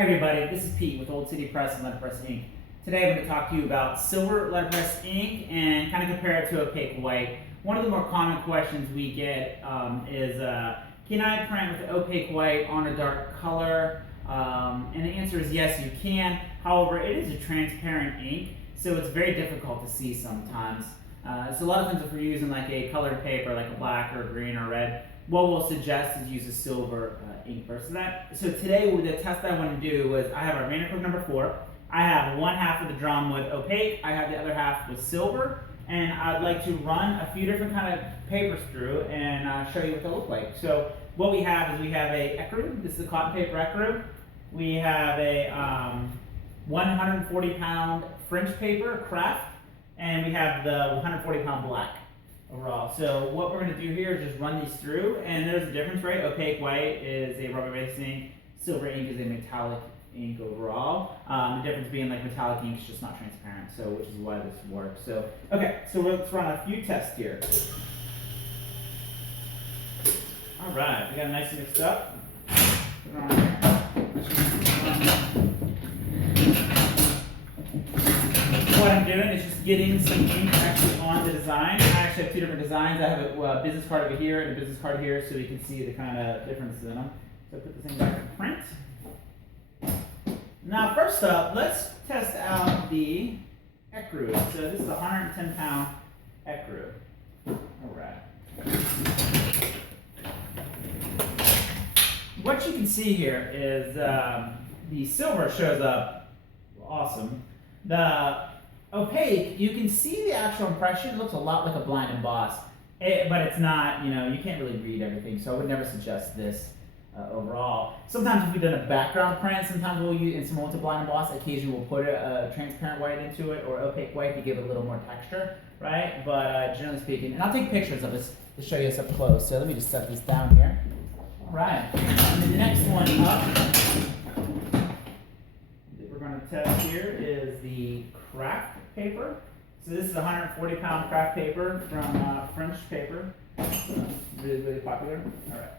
Hi everybody, this is Pete with Old City Press and Letterpress Ink. Today I'm going to talk to you about silver letterpress ink and kind of compare it to opaque white. One of the more common questions we get is, can I print with opaque white on a dark color? And the answer is yes, you can. However, it is a transparent ink, so it's very difficult to see sometimes. So a lot of times if we're using like a colored paper, like a black or green or red, what we'll suggest is use a silver ink versus that. So today the test I want to do was I have our Vandercook number 4. I have one half of the drum with opaque, I have the other half with silver, and I'd like to run a few different kind of papers through and show you what they look like. So what we have is we have a ecru, this is a cotton paper ecru. We have a 140-pound French paper craft, and we have the 140-pound black overall. So what we're going to do here is just run these through, and there's a difference, right? Opaque white is a rubber-based ink, silver ink is a metallic ink overall. The difference being like metallic ink is just not transparent, so which is why this works. So okay, so let's run a few tests here. All right, we got it nice and mixed up. Put it on here. What I'm doing is just getting some ink actually on the design. I actually have two different designs. I have a business card over here and a business card here, so you can see the kind of differences in them. So I put this thing back in print. Now first up, let's test out the ecru. So this is a 110-pound ecru. All right. What you can see here is the silver shows up awesome. The opaque, you can see the actual impression. It looks a lot like a blind emboss, but it's not, you can't really read everything, so I would never suggest this overall. Sometimes if we've done a background print, sometimes we'll use, and someone wants a blind emboss, occasionally we'll put a transparent white into it or opaque white to give it a little more texture, right? But generally speaking, and I'll take pictures of this to show you this up close, so let me just set this down here. All right, and then the next one up that we're going to test here is the craft paper. So this is a 140-pound craft paper from French paper. Really, really popular. All right.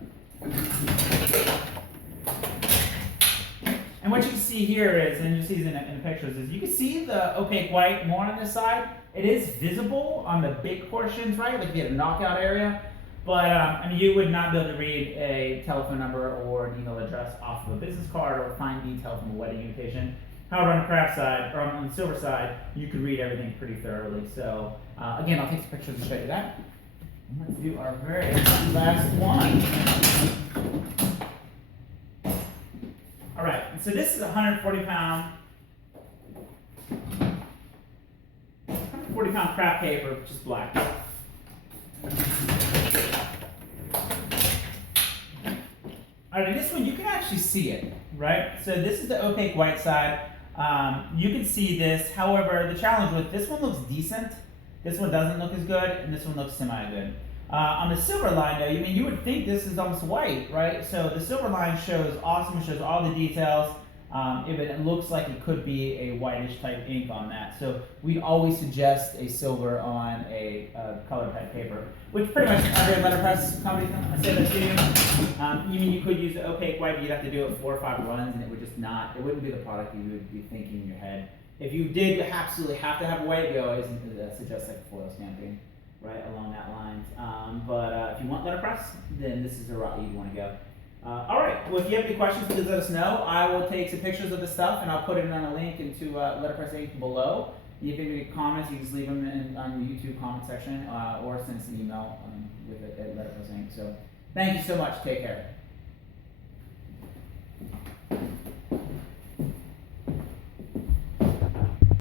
And what you can see here is, and you'll see in the pictures, is you can see the opaque white more on this side. It is visible on the big portions, right? Like if you had a knockout area. But I mean, you would not be able to read a telephone number or an email address off of a business card or find detail from a wedding invitation. However, on the craft side, or on the silver side, you could read everything pretty thoroughly. So again, I'll take some pictures to show you that. Let's do our very last one. All right, so this is a 140-pound craft paper, which is black. All right, this one you can actually see it, right? So this is the opaque white side. You can see this. However, the challenge with this one looks decent. This one doesn't look as good, and this one looks semi-good. On the silver line, though, you would think this is almost white, right? So the silver line shows awesome. It shows all the details. It looks like it could be a whitish type ink on that. So we'd always suggest a silver on a color type paper, which pretty much every letterpress company, I say that to you. You could use the opaque white, but you'd have to do it 4 or 5 runs, and it would just not, it wouldn't be the product you would be thinking in your head. If you did absolutely have to have a white, we always suggest like foil stamping, right, along that lines. But if you want letterpress, then this is the route you'd want to go. All right, well, if you have any questions, please let us know. I will take some pictures of the stuff, and I'll put it on a link into Letterpress ink below. If you have any comments, you can just leave them on the YouTube comment section or send us an email with it at Letterpress ink. So thank you so much. Take care.